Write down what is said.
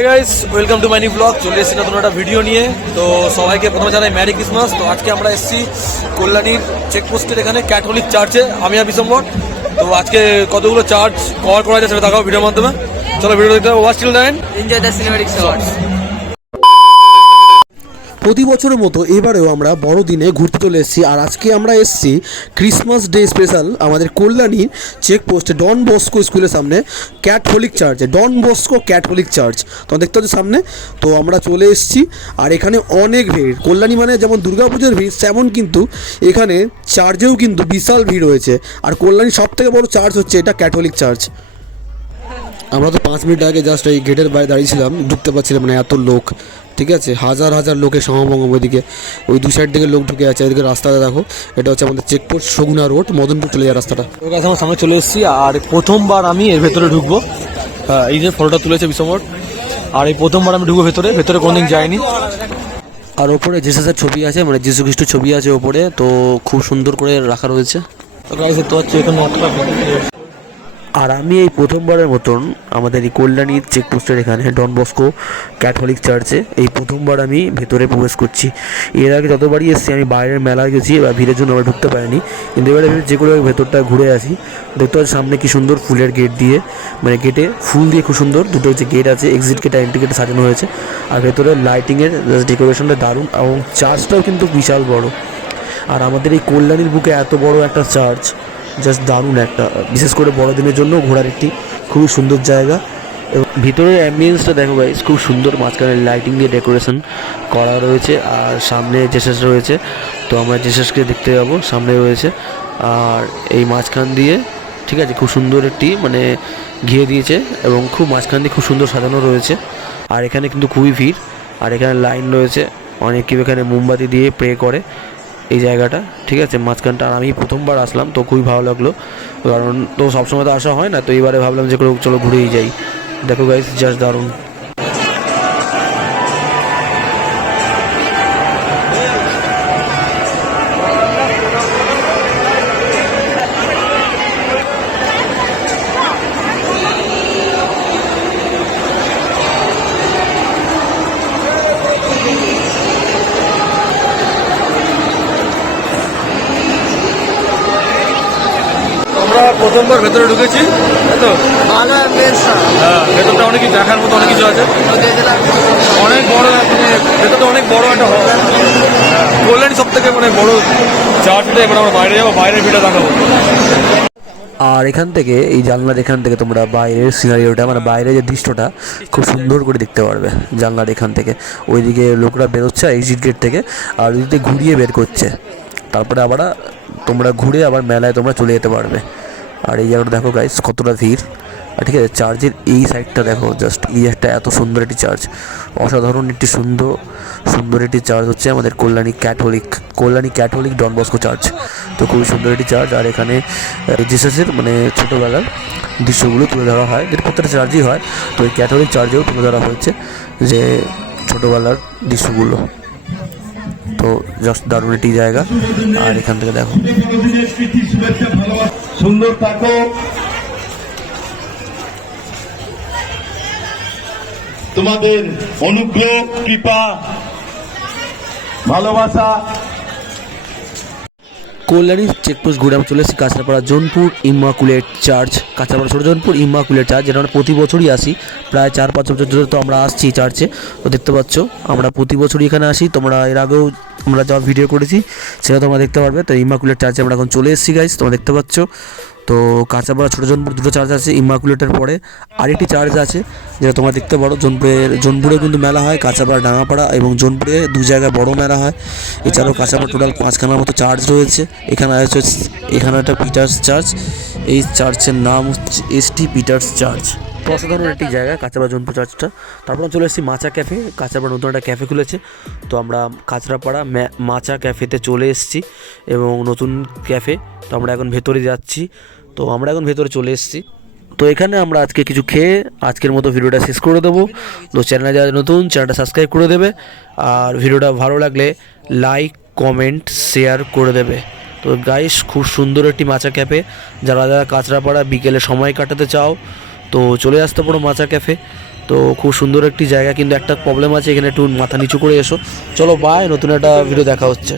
Hey guys welcome to my new blog. চলে এসেছি নতুন একটা ভিডিও নিয়ে। তো সবাইকে প্রথমে জানাই মেরি ক্রিসমাস। তো আজকে আমরা এসেছি কল্যাণীর চেকপোস্টের এখানে ক্যাথলিক চার্চে, আমি আর বিশম্বর। তো আজকে কতগুলো চার্চ কভার করা যায় সেটা দেখাবো ভিডিওর মাধ্যমে। চলো ভিডিও দেখতে হবে। Watch till then, enjoy the cinematic shots. প্রতি বছরের মতো এবারেও আমরা বড়দিনে ঘুরতে চলে এসেছি। আর আজকে আমরা এসেছি ক্রিসমাস ডে স্পেশাল আমাদের কল্যাণীর চেকপোস্টে ডন বস্কো স্কুলের সামনে ক্যাথলিক চার্চে, ডন বস্কো ক্যাথলিক চার্চ। তো দেখতে হচ্ছে সামনে। তো আমরা চলে এসেছি আর এখানে অনেক ভিড়। কল্যাণী মানে যেমন দুর্গাপুজোর ভিড়, তেমন কিন্তু এখানে চার্চেও কিন্তু বিশাল ভিড় হয়েছে। আর কল্যাণীর সবথেকে বড় চার্চ হচ্ছে এটা ক্যাথলিক চার্চ। আমরা তো 5 মিনিট আগে জাস্ট এই গেটের বাইরে দাঁড়িয়েছিলাম, ঢুকতে পারছিলাম না, এত লোক। ঠিক আছে, হাজার হাজার লোকের সমাগম। ওইদিকে ওই দু সাইড থেকে লোক ঢুকে আছে। এদিকে রাস্তাটা দেখো, এটা হচ্ছে আমাদের চেকপোস্ট সগুনা রোড, মদনপুর চলে যায় রাস্তাটা। ওর কাছে আমার সামনে চলে এসেছি আর প্রথমবার আমি এর ভেতরে ঢুকবো। এই যে ফটোটা তুলেছে বিশম্বর, আর এই প্রথমবার আমি ঢুকবো ভেতরে। ভেতরে কোনোদিন যাইনি। আর ওপরে জেসাসের ছবি আছে, মানে যীশু খ্রিস্টের ছবি আছে ওপরে। তো খুব সুন্দর করে রাখা রয়েছে। তো গাইস দেখতে পাচ্ছি এখানে একটা। আর আমি এই প্রথমবারের মতন আমাদের এই কল্যাণীর চেকপোস্টের এখানে ডন বস্কো ক্যাথলিক চার্চে এই প্রথমবার আমি ভেতরে প্রবেশ করছি। এর আগে যতবারই এসেছি আমি বাইরের মেলায় গেছি বা ভিড়ের জন্য আমরা ঢুকতে পারিনি, কিন্তু এবারে যেগুলো ভেতরটা ঘুরে আসি। দেখতে পাচ্ছি সামনে কি সুন্দর ফুলের গেট দিয়ে, মানে গেটে ফুল দিয়ে খুব সুন্দর দুটো হচ্ছে গেট আছে, এক্সিট গেট আর এন্ট্রি গেট সাজানো হয়েছে। আর ভেতরে লাইটিংয়ের ডেকোরেশনটা দারুণ, এবং চার্চটাও কিন্তু বিশাল বড়। আর আমাদের এই কল্যাণীর বুকে এত বড় একটা চার্চ জাস্ট দারুণ একটা, বিশেষ করে বড়দিনের জন্য ঘোরার একটি খুবই সুন্দর জায়গা। এবং ভিতরের অ্যাম্বিয়েন্সটা দেখো গাইস, খুব সুন্দর। মাঝখানে লাইটিং দিয়ে ডেকোরেশন করা রয়েছে, আর সামনে জেসাস রয়েছে। তো আমরা জেসাসকে দেখতে যাবো, সামনে রয়েছে। আর এই মাঝখান দিয়ে ঠিক আছে, খুব সুন্দর একটি মানে ঘিরে দিয়েছে, এবং খুব মাঝখান দিয়ে খুব সুন্দর সাজানো রয়েছে। আর এখানে কিন্তু খুবই ভিড়, আর এখানে লাইন রয়েছে। অনেক কেউ এখানে মোমবাতি দিয়ে প্রে করে এই জায়গাটা। ঠিক আছে, মাঝখানটা। আর আমি প্রথমবার আসলাম, তো খুবই ভালো লাগলো, কারণ তো সবসময় তো আসা হয় না। তো এবারে ভাবলাম যে চলো ঘুরেই যাই। দেখো গাইস, জাস্ট দারুণ। আমরা প্রথমবার ভেতরে ঢুকেছি, তাই তো? ভালো অ্যাম্বিয়েন্স। হ্যাঁ, ভেতরটা অনেক কিছু দেখার মতো, অনেক কিছু আছে। অনেক বড়, মানে ভেতরটা অনেক বড় একটা হল। কল্যাণী সব থেকে মানে বড় চার্চটা। এবার আমরা বাইরে যাবো, বাইরের ভিড়টা দেখাবো। আর এখান থেকে এই জানলার এখান থেকে তোমরা বাইরের সিনারিওটা, মানে বাইরের যে দৃশ্যটা খুব সুন্দর করে দেখতে পারবে জানলার এখান থেকে। ওইদিকে লোকরা বেরোচ্ছে এক্সিট গেট থেকে, আর ওইদিকে ঘুরিয়ে বের করছে। তারপরে আবার তোমরা ঘুরে আবার মেলায় তোমরা চলে যেতে পারবে। আর এই জায়গাটা দেখো গাইস, কতটা ভিড়। আর ঠিক আছে, চার্চের এই সাইডটা দেখো, জাস্ট এই একটা এত সুন্দর একটি চার্চ, অসাধারণ একটি সুন্দর একটি চার্চ হচ্ছে আমাদের Kalyani Catholic Don Bosco church. তো খুবই সুন্দর একটি চার্চ। আর এখানে জিসাসের মানে ছোটোবেলার দৃশ্যগুলো তুলে ধরা হয়, যেটা প্রত্যেকটা চার্চই হয়। তো এই ক্যাথলিক চার্চেও তুলে ধরা হয়েছে যে ছোটোবেলার দৃশ্যগুলো। তো জাস্ট দারুণ একটি জায়গা। আর এখান থেকে দেখো, সুন্দর থাকো, তোমাদের অনুগ্রহ, কৃপা, ভালোবাসা। কল্যাণীর চেকপোস্ট ঘুরে আমরা চলে এসেছি কাঁচরাপাড়া জোনপুর ইমাকুলেট চার্চ। কাঁচরাপাড়া ছোটো জোনপুর ইমাকুলেট চার্চ, যেটা আমরা প্রতি বছরই আসি। প্রায় 4-5 বছর ধরে তো আমরা আসছি চার্চে। তো দেখতে পাচ্ছ আমরা প্রতি বছরই এখানে আসি। তোমরা এর আগেও আমরা যা ভিডিও করেছি সেটা তোমরা দেখতে পারবে। তো ইমাকুলেট চার্চে আমরা এখন চলে এসেছি গাইস, তোমরা দেখতে পাচ্ছ। তো কাঁচরাপাড়া ছোটো জোনপুর দুটো চার্চ আছে। ইমাকুলেটের পরে আরেকটি চার্চ আছে, যেটা তোমরা দেখতে পারো। জোনপুরে কিন্তু মেলা হয়, কাঁচরাপাড়া ডাঙাপাড়া এবং জোনপুরে দু জায়গায় বড় মেলা হয়। এছাড়াও কাঁচরাপাড়া টোটাল 5খানার মতো চার্চ রয়েছে। এখানে আছে, এখানে একটা পিটার্স চার্চ। এই চার্চের নাম হচ্ছে এসটি পিটার্স চার্চ। অসাধারণ একটি জায়গা কাঁচরাপাড়া জোনপুর চার্চটা। তারপর চলে এসেছি মাচা ক্যাফে। কাঁচরাপাড়া নতুন একটা ক্যাফে খুলেছে। তো আমরা কাঁচরাপাড়া মাচা ক্যাফেতে চলে এসেছি, এবং নতুন ক্যাফে। তো আমরা এখন ভেতরে যাচ্ছি। তো আমরা এখন ভেতরে চলে এসেছি। তো এখানে আমরা আজকে কিছু খেয়ে আজকের মতো ভিডিওটা শেষ করে দেবো। তো চ্যানেলে যারা নতুন, চ্যানেলটা সাবস্ক্রাইব করে দেবে। আর ভিডিওটা ভালো লাগলে লাইক, কমেন্ট, শেয়ার করে দেবে। তো গাইস, খুব সুন্দর একটি মাচা ক্যাফে। যারা যারা কাঁচরাপাড়া বিকেলে সময় কাটাতে চাও, তো চলে আসতে পারো মাচা ক্যাফে। তো খুব সুন্দর একটি জায়গা, কিন্তু একটা প্রবলেম আছে, এখানে একটু মাথা নিচু করে এসো। চলো বাই, নতুন একটা ভিডিও দেখা হচ্ছে।